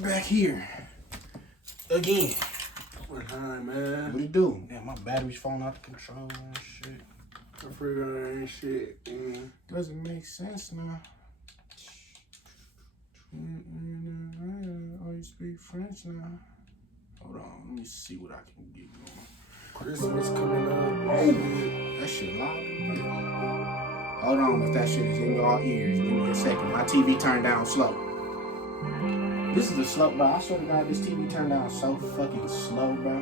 Back here. Again. What time, man? What it do? Yeah, my battery's falling out of control and shit. I figured ain't shit. Doesn't make sense now. Oh, you speak French now? Hold on, let me see what I can get going. Christmas coming up. Oh, that shit loud as shit. Hold on, if that shit is in your ears, give me a second. My TV turned down slow. This is a slow, bro. I swear to God, this TV turned down so fucking slow, bro.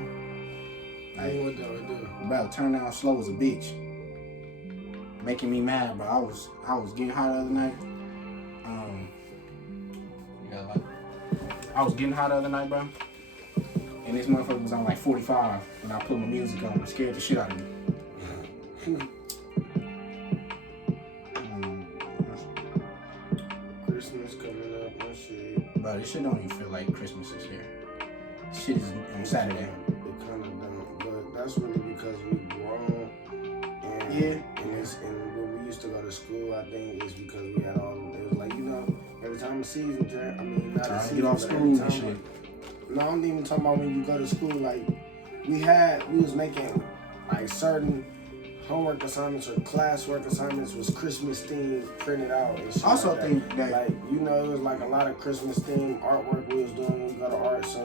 Like, what do I do? Bro, turn down slow as a bitch. Making me mad, bro. I was getting hot the other night. I was getting hot the other night, bro. And this motherfucker was on like 45 when I put my music on. It scared the shit out of me. Christmas coming up and shit. Bro, this shit don't even feel like Christmas is here. This shit is on Saturday. It kind of don't, but that's really because we grown. And, Yeah. And when we used to go to school, I think it's because we had all. It was like every time of season, I mean not a season, get off but school every and time. shit. No, I'm even talking about when you go to school. Like we was making like certain homework assignments or classwork assignments was Christmas themed printed out and shit. Also like think that like it was like a lot of Christmas themed artwork we was doing when we go to art. So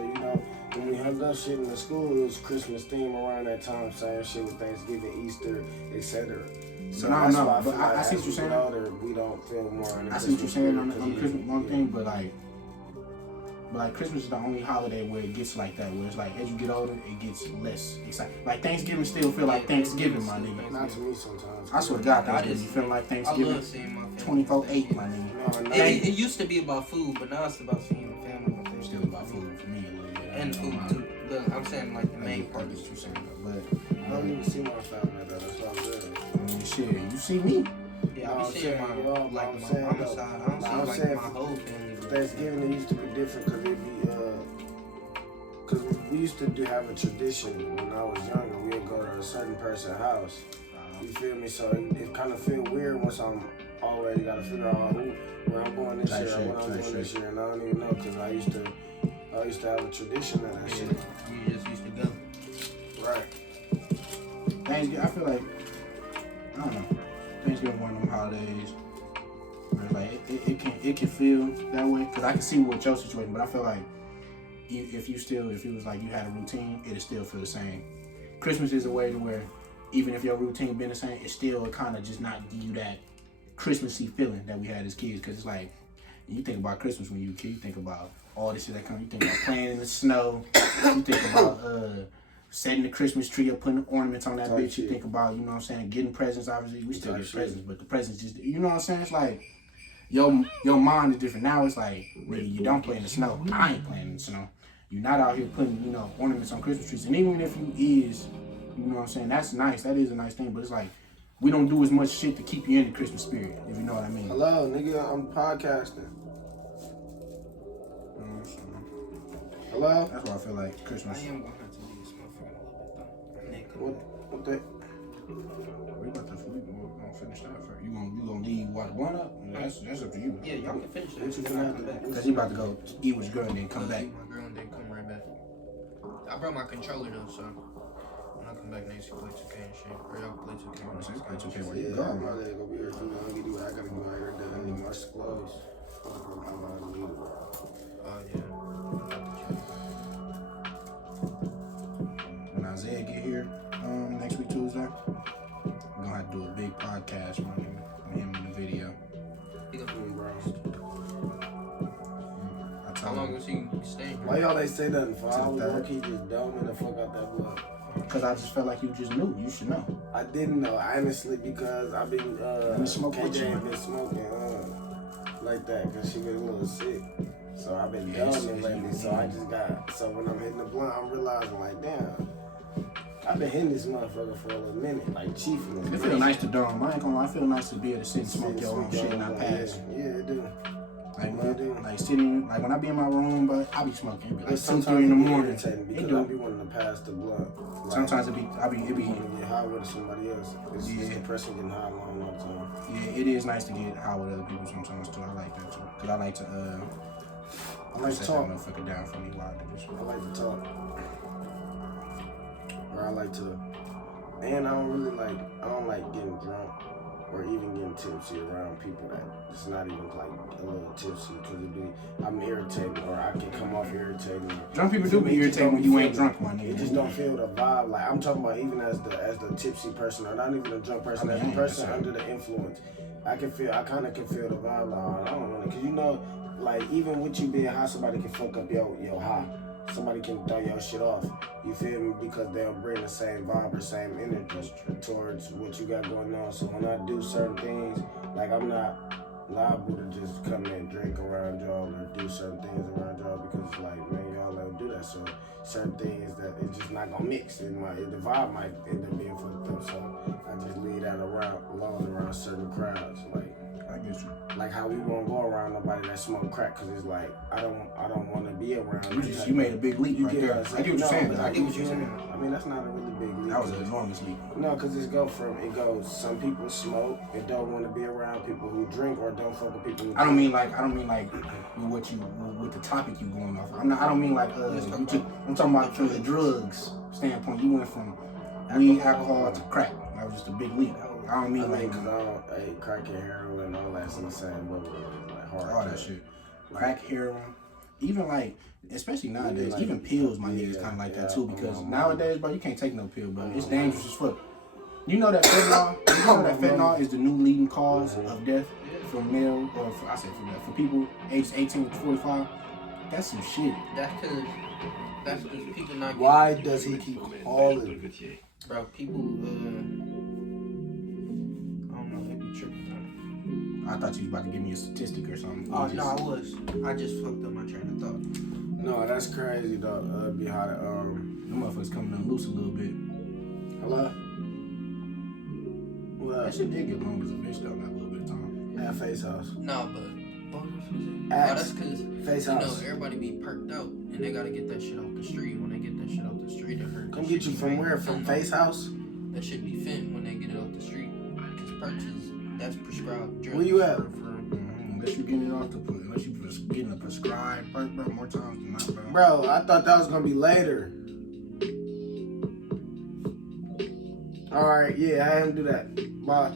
when we hung up shit in the school, it was Christmas theme around that time. Same shit with Thanksgiving, Easter, etc. So I don't know, but I see what you're saying. Older, we don't feel more. I see what you're saying on the Christmas one thing, but like Christmas is the only holiday where it gets like that, where it's like as you get older, it gets less exciting. Like Thanksgiving still feel like Thanksgiving, my nigga. Not to me sometimes. I swear to God, Thanksgiving you feel like Thanksgiving. I love seeing my family. 24/8, my nigga. It used to be about food, but now it's about seeing my family. It's still about food for me a little bit. And food too. I'm saying like the main part is what you're saying, but I don't even see my family though. That's all good. I mean, shit, you see me. Yeah, I be seeing my I'm mama's saying, side. I don't see like my whole family. Thanksgiving it used to be different because it'd be because we used to have a tradition when I was younger. We'd go to a certain person's house. You feel me? So it kind of feel weird once I'm already got to figure out where I'm going this year or what I'm doing this year, and I don't even know because I used to have a tradition of that shit. You just used to go. Right. Thanksgiving, I feel like I don't know. Thanksgiving one of them holidays where like it can feel that way because I can see what your situation, but I feel like if it was like you had a routine, it'd still feel the same. Christmas is a way to where even if your routine been the same, it still kind of just not give you that Christmassy feeling that we had as kids. Because it's like you think about Christmas when you were a kid, you think about all this shit that comes. You think about playing in the snow. You think about setting the Christmas tree up, putting ornaments on that bitch. You think about, you know what I'm saying, getting presents. Obviously, we still get presents, but the presents just, you know what I'm saying? It's like your mind is different. Now it's like, nigga, you don't play in the snow. I ain't playing in the snow. You're not out here putting, ornaments on Christmas trees. And even if you is, you know what I'm saying, that's nice. That is a nice thing. But it's like, we don't do as much shit to keep you in the Christmas spirit, if you know what I mean. Hello, nigga, I'm podcasting. Hello? That's why I feel like Christmas. I am gonna have to leave this motherfucker a little bit though. What that? We gonna finish that first. You gonna leave one up? That's up to you. Yeah, y'all can finish that. What you Then finna I'll come back. Because you about to go eat with your girl and then come back. Eat my girl and then come right back. I brought my controller though, so when I come back next, you play 2K and shit. Or y'all play 2K. Play 2K where you Yeah, go. I'm probably gonna be here too long. I gotta go out here done. I need my clothes. Oh yeah. When Isaiah get here next week Tuesday, we're gonna have to do a big podcast running with him in the video. How long was he staying? Why y'all ain't say nothing for? I was low-key just doming the fuck out that blood. Because I just felt like you just knew. You should know. I didn't know, honestly, because I've been KJ ain't been smoking like that because she been a little sick. So I've been doming lately. So I just so when I'm hitting the blunt, I'm realizing like, damn, I've been hitting this motherfucker for a little minute, like chiefly. It feel nice to dome. I ain't gonna lie. I feel nice to be able to sit and smoke your own shit and not pass. Yeah, it do. Like sitting, like when I be in my room, but I be smoking. It be like 2, 3 in the Sometimes morning. because I be wanting to pass the blunt. Sometimes it be. Get high with somebody else. It's just the person getting high alone all the time. Yeah, it is nice to get high with other people sometimes too. I like that too. Cause I like to I like to Set talk. that motherfucker down for me while I do this. I like to talk. Or I like to, and I don't like getting drunk or even getting tipsy around people that it's not even like a little tipsy because I'm irritated or I can come off irritating. Drunk people do be irritated when you ain't drunk, my nigga. It just don't feel the vibe. Like I'm talking about even as the tipsy person or not even a drunk person, as a person under the influence. I kind of can feel the vibe. Like, I don't want to, cause you know, like even with you being high, somebody can fuck up your high. Somebody can throw your shit off. You feel me? Because they'll bring the same vibe or same energy towards what you got going on. So when I do certain things, like I'm not liable to just come and drink around y'all or do certain things around y'all because it's like, man, y'all don't do that. So certain things that it's just not gonna mix. The vibe might end up being fucked up. So I just leave that alone around certain crowds. Like I get you. Like how we won't go around nobody that smoke crack because it's like I don't want to be around. You made a big leap right there. I get what you're saying. I get what you're saying. I mean that's not a really big leap. That was an enormous leap. No, because it goes some people smoke and don't want to be around people who drink or don't fuck with people who drink. I don't mean like with the topic you going off. I don't mean like I'm talking about from the drugs standpoint. You went from weed, alcohol to crack. That was just a big leap. I don't mean like because I don't crack and heroin, all that's in the same boat. Like hard. All that shit. Crack, heroin, even like, especially nowadays, like, even pills, my niggas kind of like that too. Because nowadays, bro, you can't take no pill, bro. It's dangerous as fuck. You know that fentanyl? You know that fentanyl is the new leading cause of death for male, or for people aged 18 to 45. That's some shit. That's because people not. Why does he keep calling? Bro, people. I don't know. They be tripping. I thought you was about to give me a statistic or something. Oh no, I was. I just fucked up my train of thought. No, that's crazy though. Behind it, the motherfuckers coming on loose a little bit. Hello. What? That shit did get long as a bitch though, that little bit of time. At Face House. No, but what was it? Axe. Oh, that's because Face you know House. everybody be perked out and they gotta get that shit off the street. When they get that shit off the street, it hurt. Come get you from where? From Face House? That should be fent when they get it off the street. Because purchase, that's prescribed drugs. Where you at? Unless you getting it off the unless you getting a prescribed perk, bro, more times than not, bro. Bro, I thought that was gonna be later. Alright, yeah, I him do that. Bye.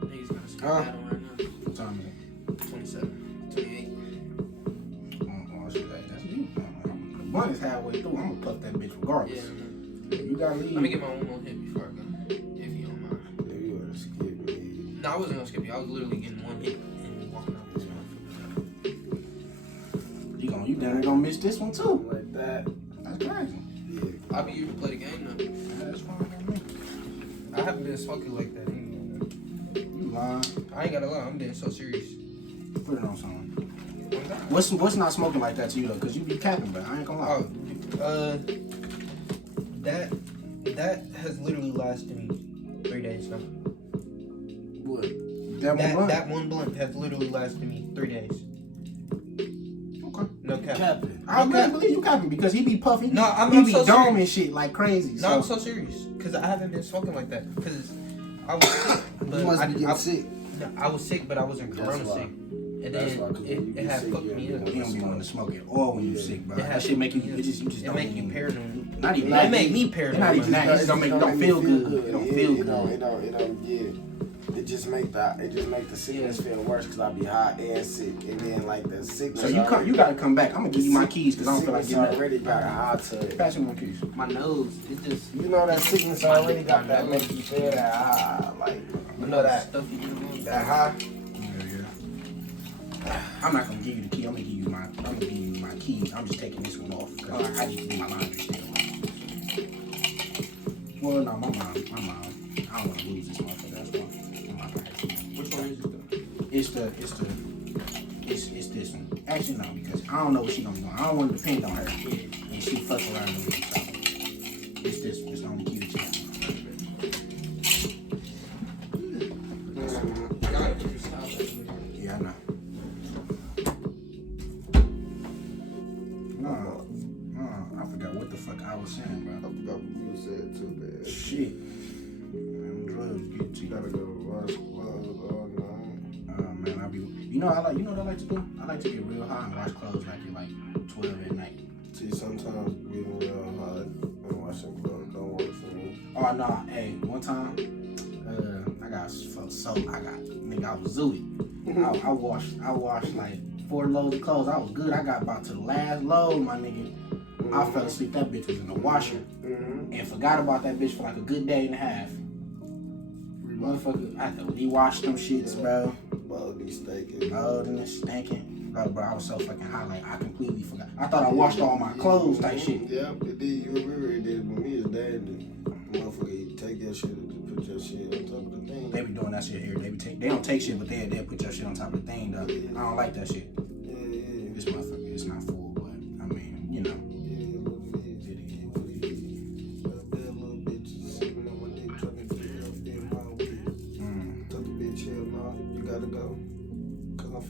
Niggas gotta skip Huh? that one right now. What time is it? 27, 28. Oh, shit, that's you. The blunt is halfway through. I'm gonna puff that bitch regardless. Yeah, You gotta leave. let me get my one more hit before I go. If you don't mind. Nigga, you wanna skip me. No, I wasn't gonna skip you. I was literally getting one hit and walking out this motherfucker. You down there gonna miss this one too. Like that. That's crazy. Yeah. I'll be here to play the game now. Yeah, that's fine with me. I haven't been smoking like that anymore. You lying. I ain't gotta lie, I'm being so serious. Put it on something. What's not smoking like that to you though? Cause you be capping, but I ain't gonna lie. Oh, that has literally lasted me 3 days now. What? That one blunt? That one blunt has literally lasted me 3 days. Okay. No cap. Captain. I really believe you capping because he be puffing. No, I'm he be so doming shit like crazy. No, so. I'm so serious because I haven't been smoking like that because I was sick. But You must be getting sick. No, I was sick, but I wasn't That's corona why. sick. And That's then why, 'cause when you it get had sick, fucked you me ain't up. gonna You don't be wanting to smoke it all when you Yeah. sick, bro. It had That shit make you. fucked me You just It don't make you even. paranoid. Not even It that. made me Not paranoid. even that. It don't feel good. It don't feel good. It just make the sickness feel worse because I be hot and sick, and then like the sickness. So you gotta come back. I'm gonna give you my keys because I don't feel like getting already got a hot tub. Pass me my keys. My nose, it just. You know that sickness already got that make you feel that high, like you know that stuff you do. that high. Yeah. I'm not gonna give you the key. I'm gonna give you my keys. I'm just taking this one off because I need to do my laundry still. Well, no, my mom. I don't want to lose this motherfucker. That's why. Which one is it though? It's this one. Actually, no, because I don't know what she gonna do. I don't want to depend on her. And she fucks around with me. So it's this one. It's the only key that you have. Yeah, I know. No, I forgot what the fuck I was saying, bro. I forgot what you said too, man. Shit. Them drugs get you. You gotta go to lunch club all night. Man, you You know what I like to do? I like to get real high and wash clothes like at like 12 at night. See, sometimes being real hot and washing clothes don't work for me. Oh no, hey, one time, I was zooey. I washed like 4 loads of clothes. I was good. I got about to the last load, my nigga. I fell asleep. That bitch was in the washer and forgot about that bitch for like a good day and a half. Motherfucker, I had to rewash them shits, bro. Moldy stinking. Mold and stinking. Like, bro, I was so fucking high, like I completely forgot. I thought I washed all my clothes type shit. Yeah, it did. You remember it did, but me is dandy. Motherfucker, you take your shit and put your shit on top of the thing. They be doing that shit here. They don't take shit, but they'll put your shit on top of the thing, though. I don't like that shit. Yeah. This motherfucker, it's not full, but I mean, you know.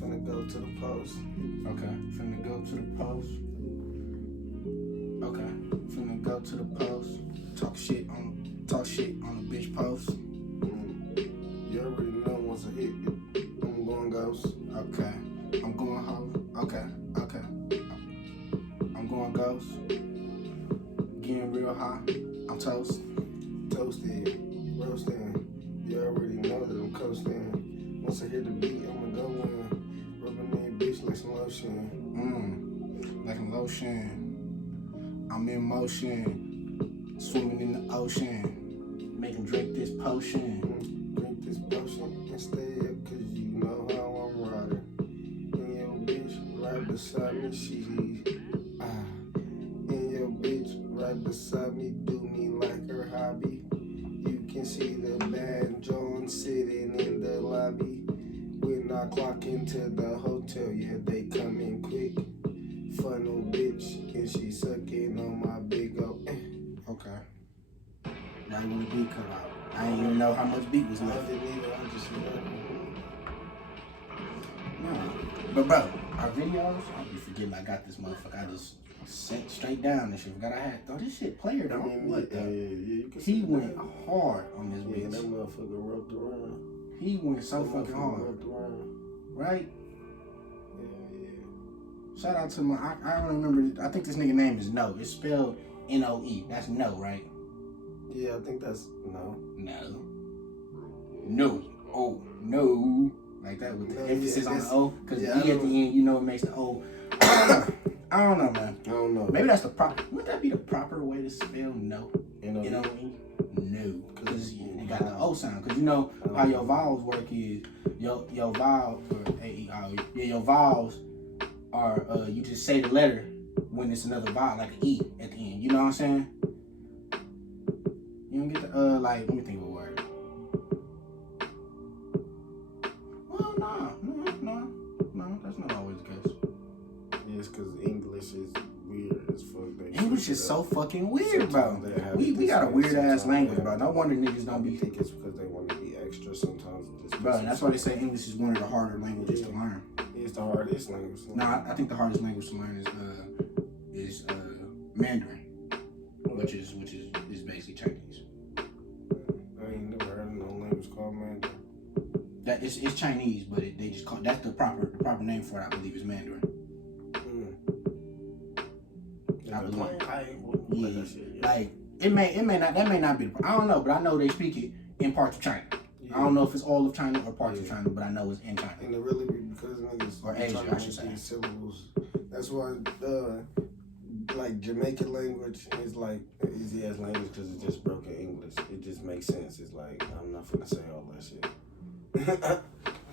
Finna go to the post. Okay, finna go to the post. Okay, finna go to the post. Talk shit on the bitch post. You already know once I hit it, I'm going ghost. Okay, I'm going home. Okay, I'm going ghost. Getting real high. I'm toast. Toasted, roasting. You already know that I'm coasting. Once I hit the beat, I'ma go in. Rubbing in bitch like some lotion. Like a lotion. I'm in motion. Swimming in the ocean. Make him drink this potion. Drink this potion and stay up, cause you know how I'm riding. And your bitch right beside me, and your bitch right beside me, do me like her hobby. You can see the bad John sitting in the lobby. When I clock into the hotel, yeah, they come in quick. Funnel bitch, and she sucking on my big old. Okay. Right when the beat come out. I didn't even know how much beat was I left. didn't either, I just No. But bro, our videos, I'll be forgetting I got this motherfucker. I just sent straight down and shit. Forgot I had. Thought this shit player though. What though? you can He went hard on this Yeah, that bitch. motherfucker roped around. He went so That fucking motherfucker hard. roped around. Right? Yeah. Shout out to I don't remember. I think this nigga name is No. It's spelled Noe. That's No, right? Yeah, I think that's no. No. No. Oh, no. Like that with the No, emphasis yeah, on the O. Because yeah, the I E at the don't- end, you know it makes the O. I don't know, man. I don't know. Maybe that's the proper. Would that be the proper way to spell no? You know, N-O-E? No. Because you got the O sound. Because you know how your vowels work is your vowel or A-E-I-O. Yeah, your vowels are you just say the letter when it's another vowel, like an E at the end. You know what I'm saying? You don't get the like. Let me think of a word. Well, no, that's not always the case. Yeah, it's because English is weird as fuck. English is so fucking weird, bro. Sometimes they have We it got a this way, weird ass sometimes language, they bro. have No it. wonder niggas I don't be. think it's because they want to be extra sometimes. Bro, that's why they say English is one of the harder languages to learn. It's the hardest language. Nah, I think the hardest language to learn is Mandarin, which is basically Chinese. I ain't never heard of no language called Mandarin. That it's Chinese, but they just call that's the proper name for it. I believe is Mandarin. I believe. Yeah, like it may not be. I don't know, but I know they speak it in parts of China. Yeah. I don't know if it's all of China or parts of China, but I know it's in China. And it really be because niggas Or be Asia, trying to I should make say. these syllables. That's why, like Jamaican language is like easy as language because it's just broken English. It just makes sense. It's like I'm not finna say all that shit.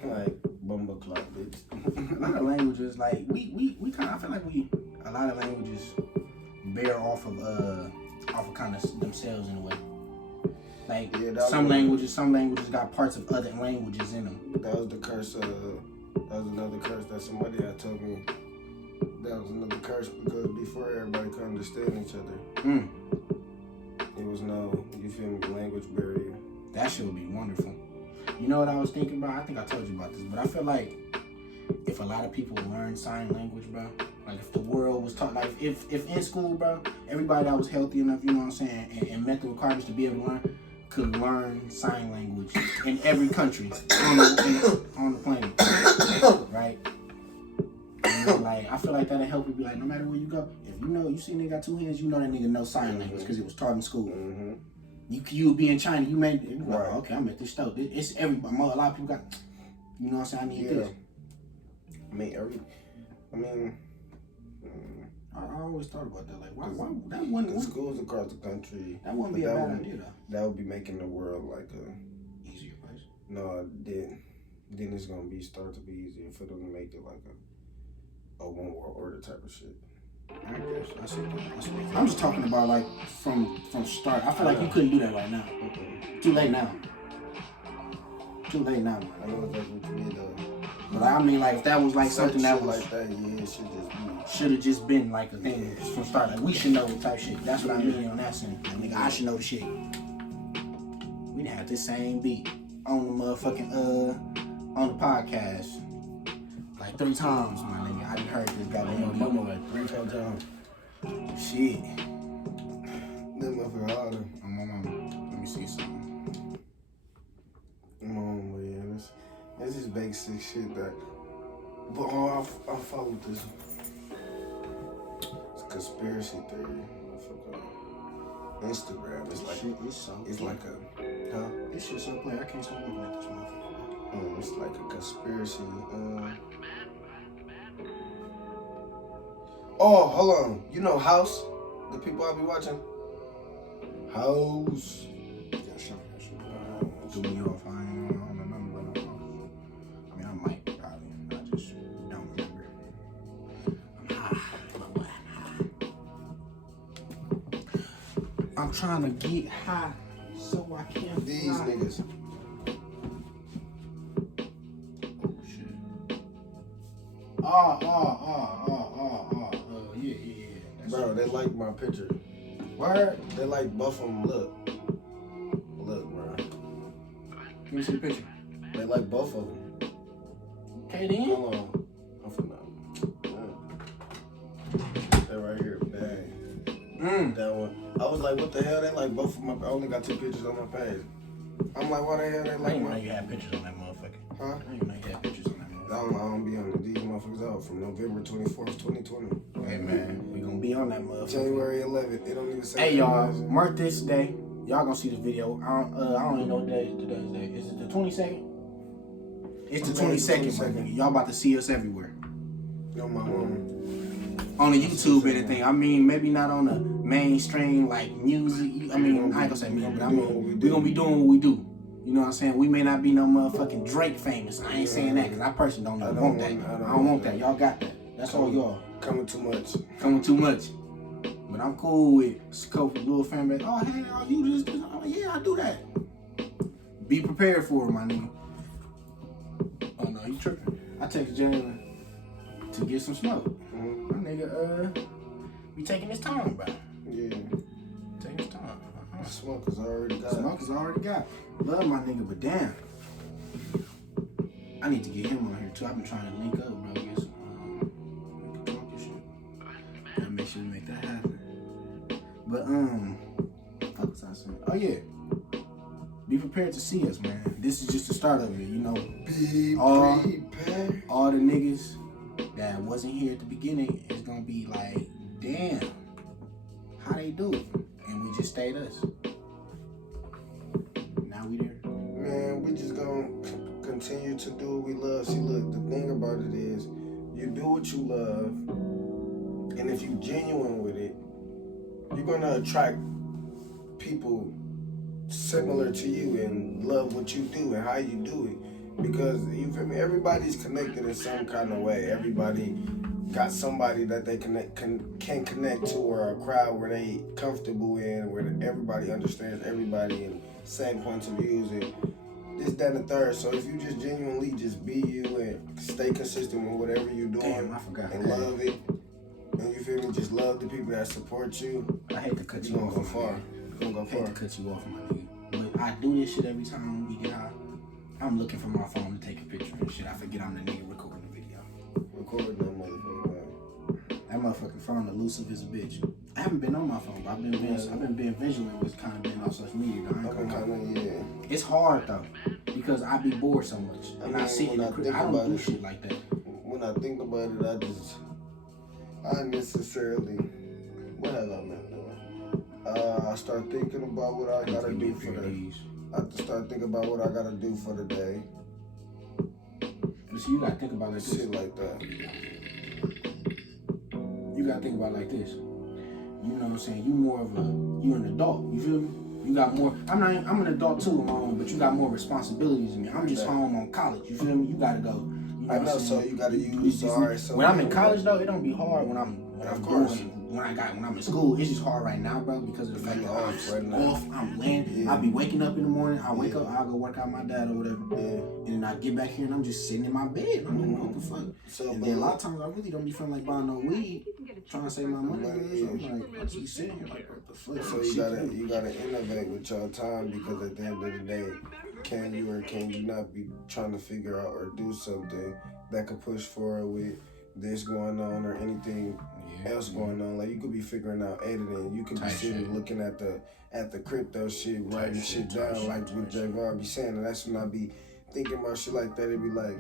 Like bumbleclot, bitch. A lot of languages, like we kind of, I feel like a lot of languages bear off of kind of themselves in a way. Like Yeah, some languages got parts of other languages in them. That was the curse. That was another curse that somebody had told me. That was another curse because before everybody could understand each other. It was no, you feel me, language barrier. That shit would be wonderful. You know what I was thinking about? I think I told you about this, but I feel like if a lot of people learn sign language, bro, like if the world was taught, like if in school, bro, everybody that was healthy enough, you know what I'm saying, and met the requirements to be able to learn, could learn sign language in every country on the planet, right? man. Like, I feel like that'll help you be like, no matter where you go, if you know, you see a nigga got 2 hands, you know that nigga know sign language because it was taught in school. Mm-hmm. You would be in China, you made it. Like, Right. okay, I'm at this store. It's everybody. A lot of people got, you know what I'm saying? I need this. I always thought about that. Like, why that the wouldn't schools across the country, that wouldn't be a bad idea though. that would be making the world like a Easier place. no. Then it's gonna start to be easier for them to make it like a one world order type of shit. I guess I see that. I'm just talking about like from start. I feel like you couldn't do that right now. Too late now. Too late now. Man. I know that's what you did But I mean, like if that was like something that was like that, yeah, it should have just been like a thing from start. Like we should know type shit. That's what I mean on that sense. Like, nigga, I should know the shit. We done had this same beat on the motherfucking on the podcast like 3 times, my nigga. I done heard this goddamn mama like 3-4 times. shit. That motherfucker harder. My mama. Let me see something. Man, this is basic shit that. But I'll follow this. It's a conspiracy theory. Instagram. It's like shit is so it's like a huh? This shit so player. I can't stop looking at this motherfucker. It's like a conspiracy. Oh, hold on. You know House? The people I be watching? House. Yeah, sure. Do me off. I don't remember. But I mean, I might probably. I just don't remember. I'm high. I'm trying to get high so I can These fly. niggas. Oh shit. Yeah. That's Bro, it. they like my picture. Word. They like both of them. Look, bro. Let me see the picture. They like both of them. Okay then. Hold on. I'm finna. They're right here. Bang. That one. I was like, what the hell? They like both of my. I only got 2 pictures on my page. I'm like, why the hell they I like didn't know my? you had pictures on that motherfucker. Huh? I didn't even know you had pictures on that I motherfucker. don't be on these motherfuckers out from November 24th, 2020. Hey man, we gonna be on that motherfucker. January 11th. It don't even say. Hey y'all, mark this day. Y'all gonna see the video. I don't even know what day today's day. Is it the 22nd? It's the 22nd, my nigga. Y'all about to see us everywhere. No, my mom. On the YouTube and anything. I mean, maybe not on the mainstream like music. I mean, I ain't gonna say music, but I mean, we gonna be doing what we do. You know what I'm saying? We may not be no motherfucking Drake famous. I ain't saying that because I personally don't want that. I don't want that. Y'all got that. That's all y'all. Coming too much. Coming too much. But I'm cool with Scope, little fan base. Oh, hey, are you this? Oh, yeah, I do that. Be prepared for it, my nigga. Oh, no, you tripping. I text Jalen to get some smoke. Mm-hmm. My nigga, we taking his time, bro. Yeah. Taking his time. Smokers already got. Smokers already got. Love my nigga, but damn. I need to get him on here, too. I've been trying to link up, bro. Get some, talk and shit. Gotta make sure we make that happen. But what was I saying? Oh yeah, be prepared to see us, man. This is just the start of it, you know. Be all prepared. all the niggas that wasn't here at the beginning is gonna be like, damn, how they do it, and we just stayed us. Now we there. Man, we just gonna continue to do what we love. See, look, the thing about it is, you do what you love, and if you genuine with it, you're gonna attract people similar to you and love what you do and how you do it. Because you feel me? Everybody's connected in some kind of way. Everybody got somebody that they can connect to, or a crowd where they comfortable in, where everybody understands everybody and same points of views and this, that, and the third. So if you just genuinely just be you and stay consistent with whatever you're doing, Damn, I forgot and that. love it, and you feel me, just love the people that support you, I hate to cut you you're gonna off. go my far. nigga. You're gonna I go hate far. to cut you off, my nigga. But I do this shit every time we get out. I'm looking for my phone to take a picture and shit. I forget I'm the nigga recording the video. Recording that motherfucker, man. That motherfucking phone elusive as a bitch. I haven't been on my phone, but I've been being vigilant with kind of being on social media. Though. I ain't I've been gonna lie. kind of, yeah. It's hard though because I be bored so much, and I sit in the crib. I don't do shit like that. when I think about it, I necessarily, what have I been doing? I start thinking about what I gotta do for the day. I have to start thinking about what I gotta do for the day. So you gotta think about like this. Shit like that. You gotta think about it like this. You know what I'm saying? You an adult. You feel me? You got more. I'm an adult too, but you got more responsibilities than me. I'm just home on college. You feel me? You gotta go. You know I know, so you gotta use. So when I'm in college though, it don't be hard when I'm when I'm in school. It's just hard right now, bro, because of the fact that I'm off. I'm laying. Yeah. I'll be waking up in the morning. I wake up. I'll go work out my dad or whatever. Yeah. And then I get back here and I'm just sitting in my bed. I'm like, what the fuck? So, and then a lot of times I really don't be feeling like buying no weed, trying to save my money. So I'm like, I just be sitting here like, what the fuck? So you gotta innovate with your time, because at the end of the day, can you or can you not be trying to figure out or do something that could push forward with this going on or anything else going on? Like, you could be figuring out editing, you could be sitting looking at the crypto shit, writing shit down, like what Javon be saying, and that's when I be thinking about shit like that. It be like,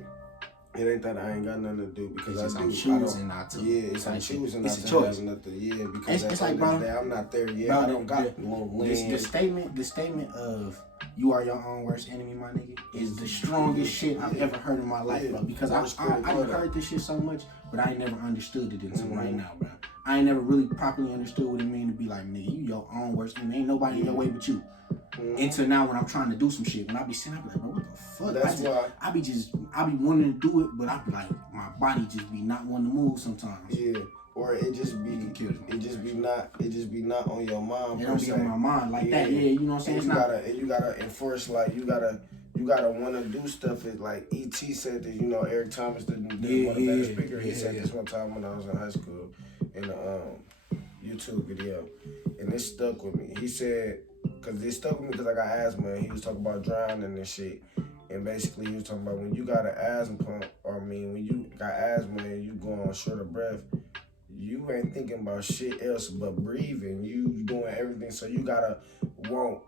it ain't that I ain't got nothing to do, because I'm choosing not to. Yeah, I'm choosing not to have nothing. Yeah, because it's like, bro, I'm not there yet. Bro, I don't got no land. The statement of "you are your own worst enemy," my nigga, is the strongest shit I've ever heard in my life, bro. Because I heard this shit so much, but I ain't never understood it until right now, bro. I ain't never really properly understood what it mean to be like, nigga, you your own worst enemy. Ain't nobody in your way but you. Until now, when I'm trying to do some shit, when I be sitting, I be like, bro, what the fuck? That's why I be wanting to do it, but I be like, my body just be not wanting to move sometimes. Yeah, or it just be not on your mind. It don't be on my mind like that. Yeah, you know what I'm saying? You gotta enforce, like, you gotta want to do stuff. It like E.T. said that, you know, Eric Thomas, the motivator speaker, he said this one time when I was in high school in a YouTube video, and it stuck with me. He said, because it stuck with me because I got asthma, and he was talking about drowning and shit. And basically, he was talking about when you got an asthma pump, when you got asthma and you go on short of breath, you ain't thinking about shit else but breathing. You doing everything. So you gotta want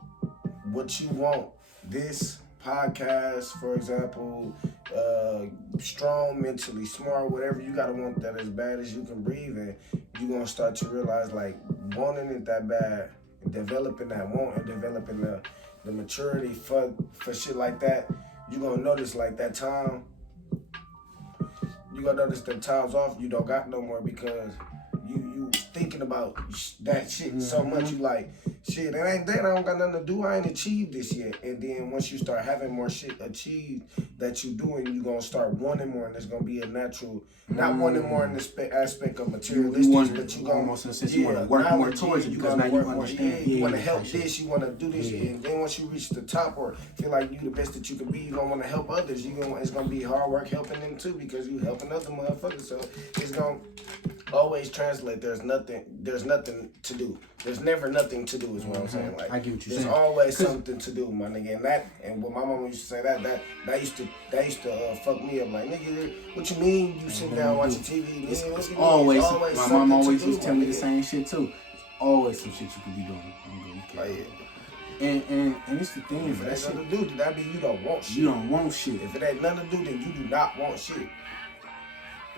what you want. This podcast, for example, strong, mentally smart, whatever, you gotta want that as bad as you can breathe. And you gonna start to realize, like, wanting it that bad, developing that want and developing the maturity for shit like that, you gonna notice, like, that time, you gonna notice the time's off, you don't got no more, because you thinking about that shit so much. You like, shit, it ain't that, I don't got nothing to do, I ain't achieved this yet. And then once you start having more shit achieved that you doing, you gonna start wanting more, and it's gonna be a natural, not wanting more in the aspect of materialistic, but you gonna almost you wanna work more towards it, because now you understand. You wanna help this, you wanna do this, and then once you reach the top or feel like you the best that you can be, you gonna wanna help others. It's gonna be hard work helping them too, because you helping other motherfuckers. So it's gonna always translate. There's nothing to do. There's never nothing to do, is what I'm saying. Like, I get what you're saying. There's always something to do, my nigga. And what my mama used to say, that used to fuck me up. Like, nigga, what you mean you sit down watching TV? It's always my mom always used to tell me the same shit too. There's always some shit you could be doing. And it's the thing, if it ain't nothing to do, that mean you don't want shit. You don't want shit. If it ain't nothing to do, then you do not want shit.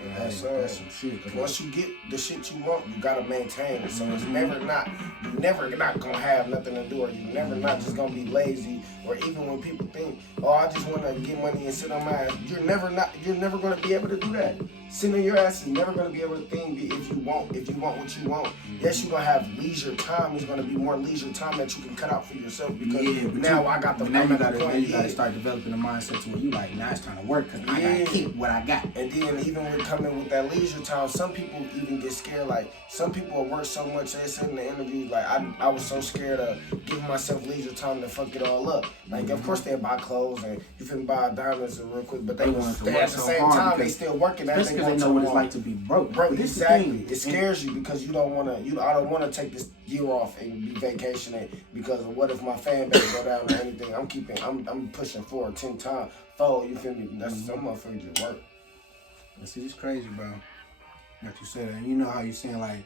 And that's some shit. Once you get the shit you want, you gotta maintain it. So it's you never not gonna have nothing to do, or you never not just gonna be lazy. Or even when people think, oh, I just wanna get money and sit on my ass, you're never gonna be able to do that. Sitting on your ass is never gonna be able to think if you want what you want. Yes, you're gonna have leisure time. There's gonna be more leisure time that you can cut out for yourself, because now I got the now you gotta start developing a mindset to where you like, now it's time to work, because I gotta keep what I got. And then even when coming with that leisure time, some people even get scared. Like, some people work so much, they said in the interviews, like, I was so scared of giving myself leisure time to fuck it all up. Like, of course they buy clothes and you can buy diamonds real quick, but they at the same time they still working. Especially because they know what it's like to be broke. Exactly. It scares you, because I don't want to take this year off and be vacationing, because what if my fan base go down or anything? I'm pushing forward 10 times. You feel me? That's some motherfuckers just work. See, it's crazy, bro. Like you said, and you know how you saying, like,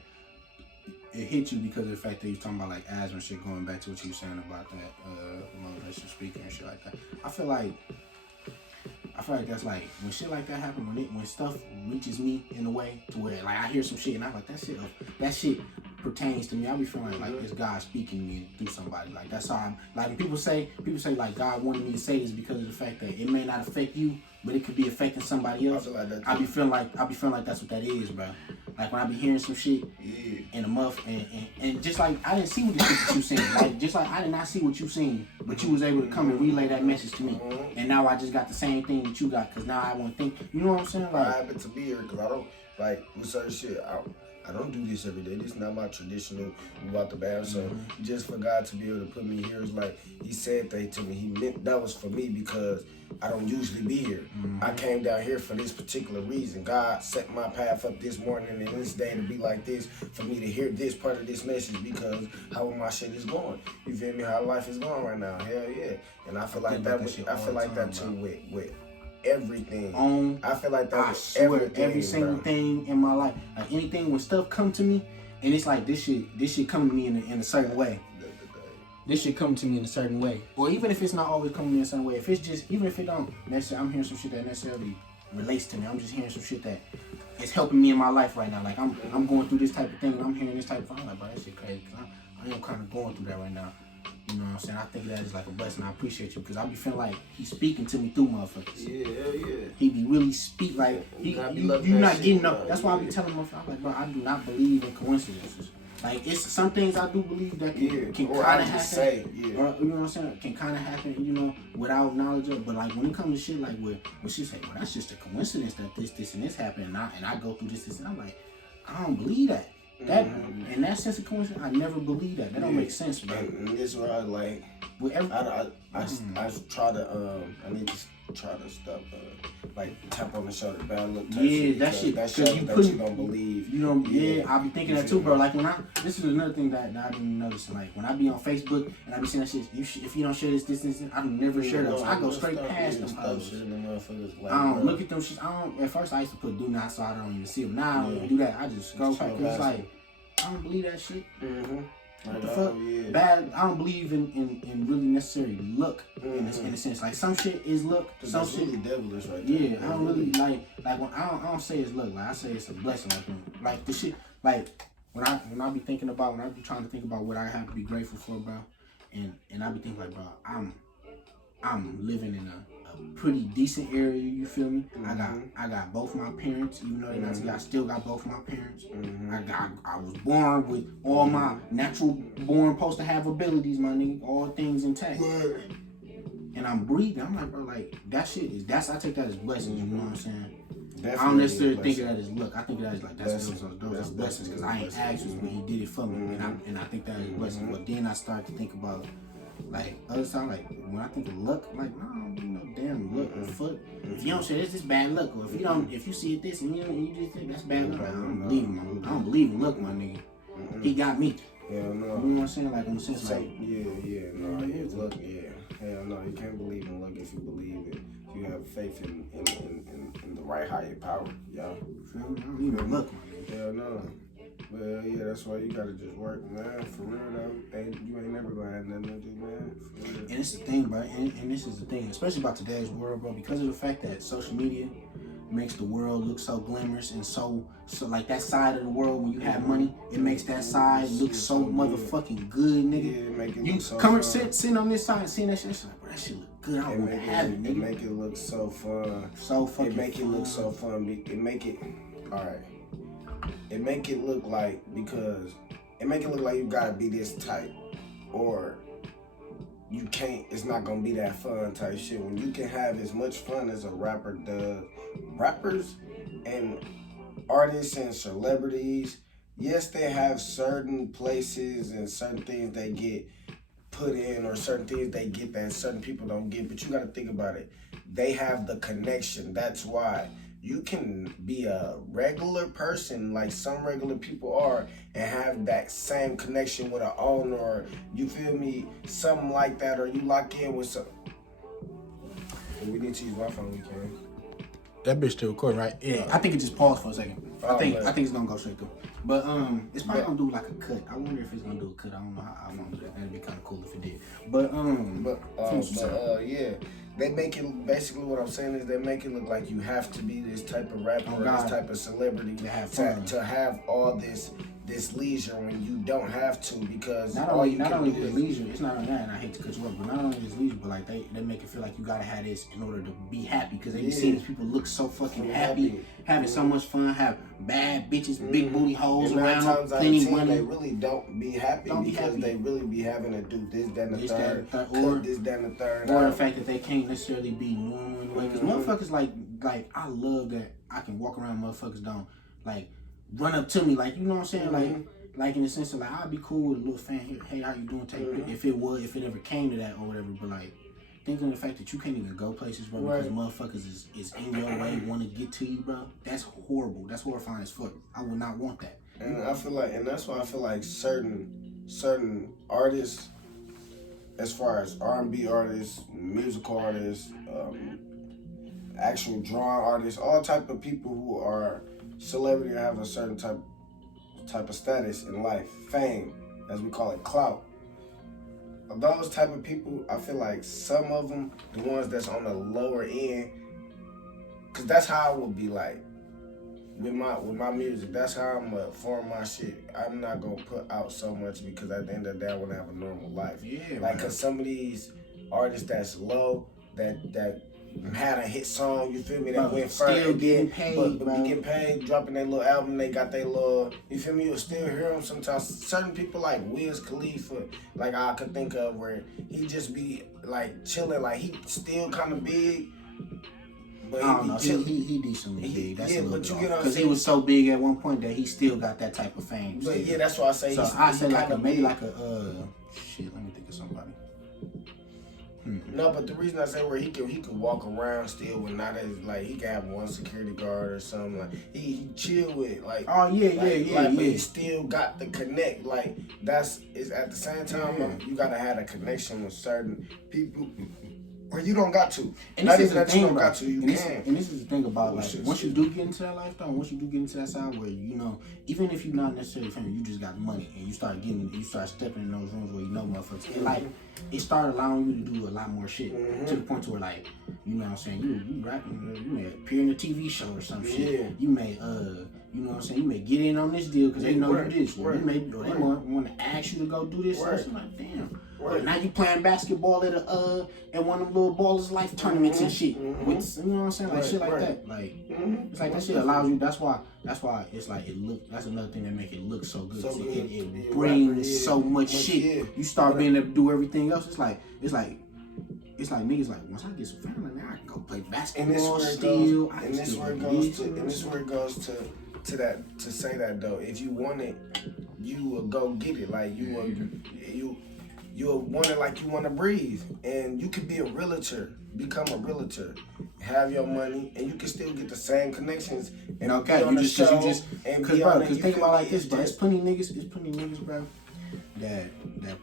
it hit you because of the fact that you're talking about, like, asthma shit, going back to what you were saying about that motivation speaker and shit like that. I feel like I feel like that's like when shit like that happen, when stuff reaches me in a way to where like I hear some shit and I'm like that shit pertains to me. I be feeling like it's God speaking to me through somebody. Like that's how I'm like when people say like God wanted me to say this because of the fact that it may not affect you, but it could be affecting somebody else. I be feeling like that's what that is, bro. Like when I be hearing some shit in a muff and just like I didn't see what the shit that you seen. Like just like I did not see what you seen, but you was able to come and relay that message to me. And now I just got the same thing that you got because now I want to think. You know what I'm saying? Like I happen to be here because I don't like with certain shit. I don't do this every day. This is not my traditional about the band. So just for God to be able to put me here is like He said that to me. He meant that was for me because I don't usually be here. I came down here for this particular reason. God set my path up this morning and this day to be like this for me to hear this part of this message because how my shit is going. You feel me? How life is going right now. Hell yeah. And I feel like that. I feel like that too with everything. I feel like that I swear every single thing in my life. Like anything when stuff come to me and it's like this shit come to me in a certain way. This shit come to me in a certain way. Or even if it's not always coming to me in a certain way. If it's just even if it don't necessarily I'm hearing some shit that necessarily relates to me. I'm just hearing some shit that is helping me in my life right now. Like I'm going through this type of thing and I'm hearing this type of thing. I'm like, bro, that shit crazy. Cause I am kind of going through that right now. You know what I'm saying? I think that is like a blessing. I appreciate you because I be feeling like he's speaking to me through motherfuckers. Yeah. He be really speak like you not getting up. That's why I be telling motherfuckers, I'm like, bro, I do not believe in coincidences. Like it's some things I do believe that can kind of happen. Or, you know what I'm saying? Can kind of happen, you know, without knowledge of. But like when it comes to shit like when she say, well, that's just a coincidence that this and this happened, and I go through this, and I'm like, I don't believe that. That in that sense of coincidence, I never believe that. That don't make sense, bro. And this is where I like. I try to I need to try to stop like tap on the shoulder, bad look. That shit. That shows that you don't believe. You don't. Yeah, I be thinking that too, bro. Like when this is another thing that I didn't notice. Like when I be on Facebook and I be seeing that shit. If you don't share this, I don't never share those. I go straight past them. I don't look at them shit. I don't. At first I used to put do not so I don't even see them. Now I don't even do that. I just scroll past. It's like I don't believe that shit. What the fuck? Yeah. Bad. I don't believe in really necessarily luck in a sense. Like some shit is luck. Some shit really devilish right there. Yeah, I don't really like when I don't say it's luck. Like I say it's a blessing. Like the shit. Like when I be thinking about when I be trying to think about what I have to be grateful for, bro. And I be thinking like, bro, I'm living in a pretty decent area, you feel me? I got both my parents, even though they're not together, I still got both my parents. I was born with all my natural born supposed to have abilities, my nigga, all things intact. And I'm breathing. I'm like, bro, like that shit I take that as blessings, you know what I'm saying? Definitely I don't necessarily think of that as luck. I think of that as like those are blessings because I ain't asked but he did it for me, and I think that is blessings. But then I start to think about like other side, like when I think of luck, I'm like, no, I don't do no damn luck or fuck. If you don't say this bad luck, or if you see it this and you just think that's bad luck, I don't believe in luck, my nigga. He got me. Yeah, no. You know what I'm saying? Like in the sense like luck, hell no, you can't believe in luck if you believe it. If you have faith in the right higher power, yeah. I don't believe in luck, my nigga. Hell no. Well, yeah, that's why you gotta just work, man. For real, though. You ain't never gonna have nothing to do, man. For real. And it's the thing, bro. And this is the thing, especially about today's world, bro. Because of the fact that social media makes the world look so glamorous and so like that side of the world when you have money, it makes that side look so motherfucking good, nigga. Yeah, make it you look so come fun. And sitting on this side and seeing that shit, it's like, bro, that shit look good. I want to have it, nigga. It make it look so fun. So fucking It make it look so fun. It make it, alright. It make it look like, because it make it look like you gotta be this tight, or you can't, it's not gonna be that fun type shit. When you can have as much fun as a rapper does. Rappers and artists and celebrities, yes, they have certain places and certain things they get put in, or certain things they get that certain people don't get, but you gotta think about it. They have the connection. That's why you can be a regular person like some regular people are and have that same connection with an owner, or you feel me, something like that, or you lock in with some. We need to use my phone, we can. That bitch still recording, right? Yeah, I think it just paused for a second. I think it's gonna go straight through. But it's probably gonna do like a cut. I wonder if it's gonna do a cut. I don't know how I'm gonna do that. That'd be kind of cool if it did. But yeah. They make it, basically what I'm saying is they make it look like you have to be this type of rapper or this type of celebrity to have fun. to have all this leisure when you don't have to, because not all only you not can only do the is leisure, it's not only that, and I hate to cut you off, but not only this leisure, but like they make it feel like you gotta have this in order to be happy, because they be seeing these people look so fucking happy, having so much fun, have bad bitches, big booty hoes and around, 9 times out plenty of 10, money. they really don't be happy because they really be having to do this, that, and the third, or this, that, and the third, or the fact that they can't necessarily be normal in a way. Because motherfuckers like I love that I can walk around, motherfuckers don't like run up to me, like, you know what I'm saying, like in the sense of like I'd be cool with a little fan here, hey, how you doing, take if it ever came to that or whatever, but like thinking of the fact that you can't even go places, bro, because motherfuckers is in your way, want to get to you, bro, that's horrible, that's horrifying as fuck. I would not want that. And I feel like, and that's why I feel like certain artists, as far as R&B artists, musical artists, actual drawing artists, all type of people who are celebrity or have a certain type of status in life, fame, as we call it, clout. Of those type of people, I feel like some of them, the ones that's on the lower end, cause that's how I would be like with my music. That's how I'm gonna form my shit. I'm not gonna put out so much because at the end of the day, I want to have a normal life. Yeah, like, cause some of these artists that's low, that had a hit song, you feel me, that went further, still getting paid, but be getting paid, dropping their little album, they got their little, you feel me, you'll still hear them sometimes. Certain people like Wiz Khalifa, like I could think of, where he just be like chilling, like he still kind of big, but I don't know, he decently big. That's yeah, a little but you bit get what I'm because he saying? was so big at one point that he still got that type of fame. But yeah, that's why I say so he's I say like maybe big. like a shit. Let me think of somebody. No, but the reason I say where he could walk around still with not as like he can have one security guard or something, like he chill with like oh yeah, but he still got the connect, like is at the same time you gotta have a connection with certain people where you don't got to. And not this even is that you don't got to, you can. And this is the thing about like once you do get into that lifestyle, once you do get into that side where you know, even if you're not necessarily famous, you just got money and you start stepping in those rooms where you know motherfuckers. And like it started allowing you to do a lot more shit to the point to where like, you know what I'm saying, you rapping, you may appear in a TV show or some shit. You may you know what I'm saying, you may get in on this deal because they know you this. Or they want to ask you to go do this. So like, damn. Now you playing basketball at one of them little Ballers Life tournaments and shit. With, you know what I'm saying? Like shit like that. Like it's like that shit allows you. That's why it's like it look. That's another thing that make it look so good. It brings so much shit. You start being able to do everything else. It's like niggas like once I get some family, man, I can go play basketball still. And this is where it goes to that, to say that though. If you want it, you will go get it. Like you'll want it like you want to breathe. And you could be a realtor, become a realtor, have your money, and you can still get the same connections. And okay, be on the show, because think about like this, bro. There's plenty of niggas, bro, that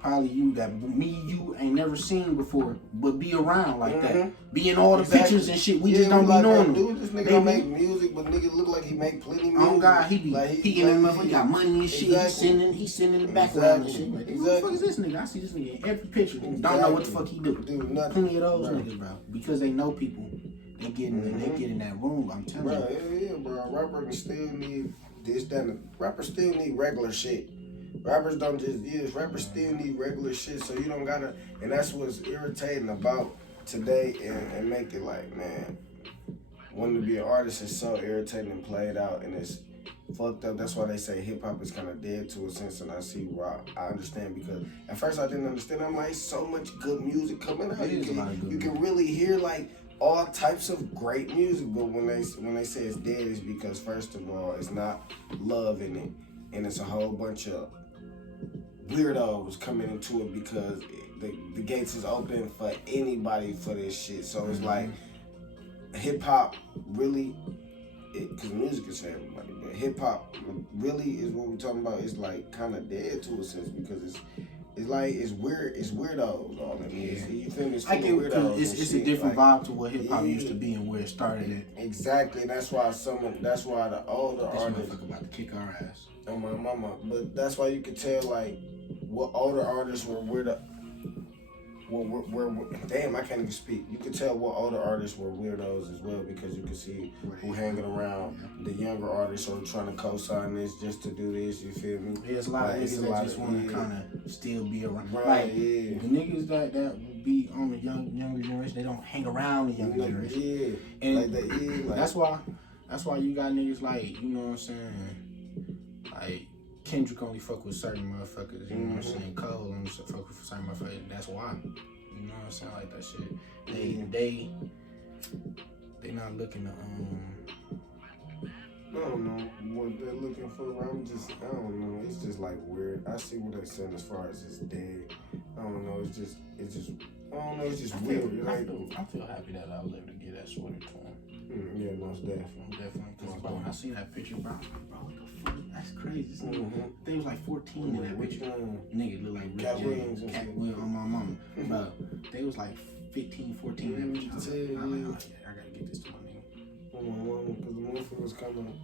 probably you ain't never seen before, but be around like that. Be in all the pictures and shit. We just don't be knowing them. Dude, this nigga don't make music, but nigga look like he make plenty of music. Oh God, he in that motherfucker, he got money and shit. He sending the background and shit. Like, who the fuck is this nigga? I see this nigga in every picture. Don't know what the fuck he do. Plenty of those niggas, bro. Because they know people. They get in that room, I'm telling you. Yeah, bro. Rappers still need this, that. Rappers still need regular shit. Rappers don't just rappers still need regular shit, so you don't gotta, and that's what's irritating about today and make it like, man, wanting to be an artist is so irritating and played out, and it's fucked up. That's why they say hip hop is kind of dead to a sense, and I see why. I understand, because at first I didn't understand. I'm like, so much good music coming out. You can really hear like all types of great music, but when they say it's dead, it's because first of all, it's not love in it, and it's a whole bunch of weirdos coming into it because the gates is open for anybody for this shit. So it's like hip hop really, because music is for everybody, but hip hop really is what we're talking about. It's like kind of dead to a sense because it's like it's weirdos all in it. You feel me? I get weirdos. It's a different vibe to what hip hop used to be and where it started at. Exactly, and that's why the older artists. This motherfucker about to kick our ass. Oh my mama, but that's why you could tell like what older artists were damn, I can't even speak. You can tell what older artists were weirdos as well because you can see who hanging around the younger artists or trying to co-sign this just to do this. You feel me? There's a lot of niggas that just want to kind of still be around. Right, like yeah. the niggas that would be on the younger generation, they don't hang around the younger generation. Yeah, And like that. Yeah, like, that's why you got niggas like, you know what I'm saying, like Kendrick only fuck with certain motherfuckers. You know what I'm saying? Cole only fuck with certain motherfuckers. That's why. You know what I'm saying? Like that shit. They not looking to I don't know what they're looking for. I don't know. It's just like weird. I see what they're saying as far as it's dead. I don't know. It's just. I don't know. It's just weird. I feel happy that I was able to get that sweater to him. Yeah, most definitely. Definitely. Cause bro, when I seen that picture, bro, what the fuck? That's crazy. They was like 14 in that picture. Nigga look like Cat Williams. Cat Williams on my mama. Bro, they was like 15, 14 in that picture. I'm like, oh yeah, I gotta get this to my nigga. Because the motherfucker was coming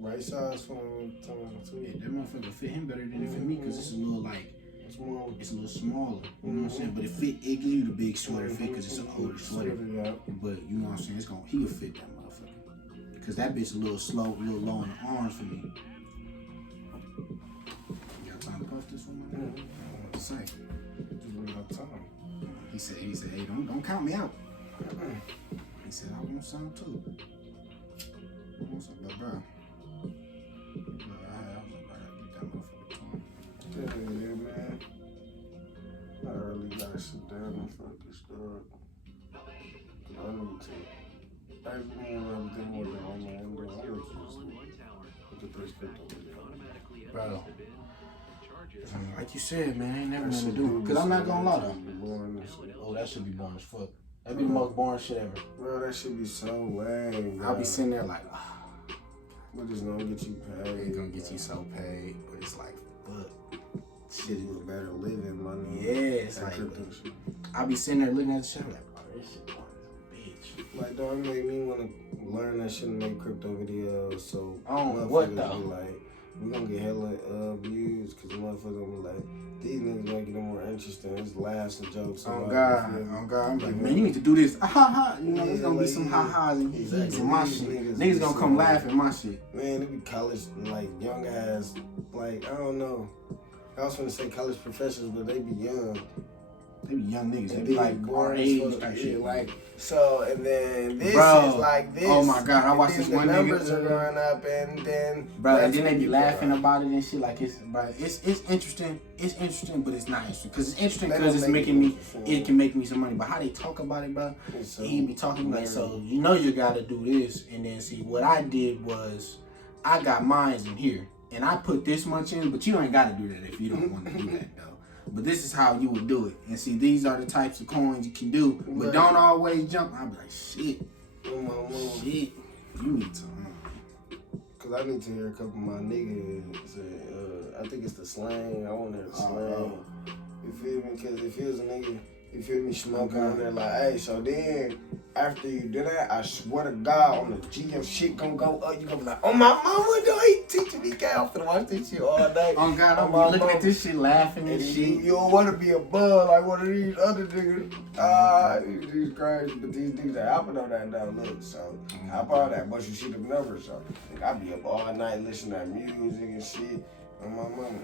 right size for him too. Yeah, that motherfucker fit him better than it fit me because it's a little like, it's a little smaller. You know what I'm saying? But it gives you the big sweater fit because it's an older sweater. But you know what I'm saying? He'll fit that motherfucker. Because that bitch a little slow, a little low in the arms for me. You got time to puff this one? I don't know what to say. Just run out of time. He said, hey, don't count me out. He said, I want some too. I want some, but bro, I gotta get that motherfucker to him. Yeah, man. I really gotta sit down and focus, dog. I need to. I really want to do more than one man, bro. I need to look at this crypto video. Bro, like you said, man, ain't never nothing to do. Cause I'm not gonna lie though. Oh, that should be boring as fuck. That'd be the most boring shit ever. Bro, that should be so lame, bro. I'll be sitting there like, But it's gonna get you paid. It's gonna get you so paid, but it's like, fuck. Shit is better living money. Yeah, it's like, I'll be sitting there looking at the shit like, oh, this shit boring as a bitch. Like, dog, it made me want to learn that shit and make crypto videos. So, what though? Be like, we gonna get hella views because motherfuckers gonna be like, these niggas making it more interesting. It's laughs and jokes. Oh God. I'm like, man, you need to do this. Ha ha. You know, there's gonna be some ha ha's and he's and my shit. Niggas gonna come laugh at my shit. Man, it be college, like, young ass, like, I don't know. I was gonna say college professors, but they be young. They be young niggas. They be like our age type shit. Like, so, and then this is like this. Oh my God, I watched this one nigga. The numbers are going up, and then. Bro, and then they be laughing about it and shit. Like, it's interesting. It's interesting, but it's not interesting. Because it's interesting because it's making me, it can make me some money. But how they talk about it, bro, he be talking like, so, you know you gotta do this. And then, see, what I did was, I got mines in here. And I put this much in, but you ain't gotta do that if you don't want to do that, though. But this is how you would do it. And see, these are the types of coins you can do. But don't always jump. I'll be like, shit. Shit. You need to. Because I need to hear a couple of my niggas say, I think it's the slang. I want to hear the slang. You feel me? Because if it was a nigga, you feel me, smoking on there like, hey, so then after you do that, I swear to God, on the G, your shit gonna go up. You gonna be like, oh my mama, though, he teaching me, I'm finna watch this shit all day. Oh God, I'm looking at this shit, laughing and shit. You don't want to be a bug like one of these other niggas. These crazy, but these niggas that hopping on that now, look, so hop on that, but you see the numbers, so I be up all night listening to music and shit. On my mama.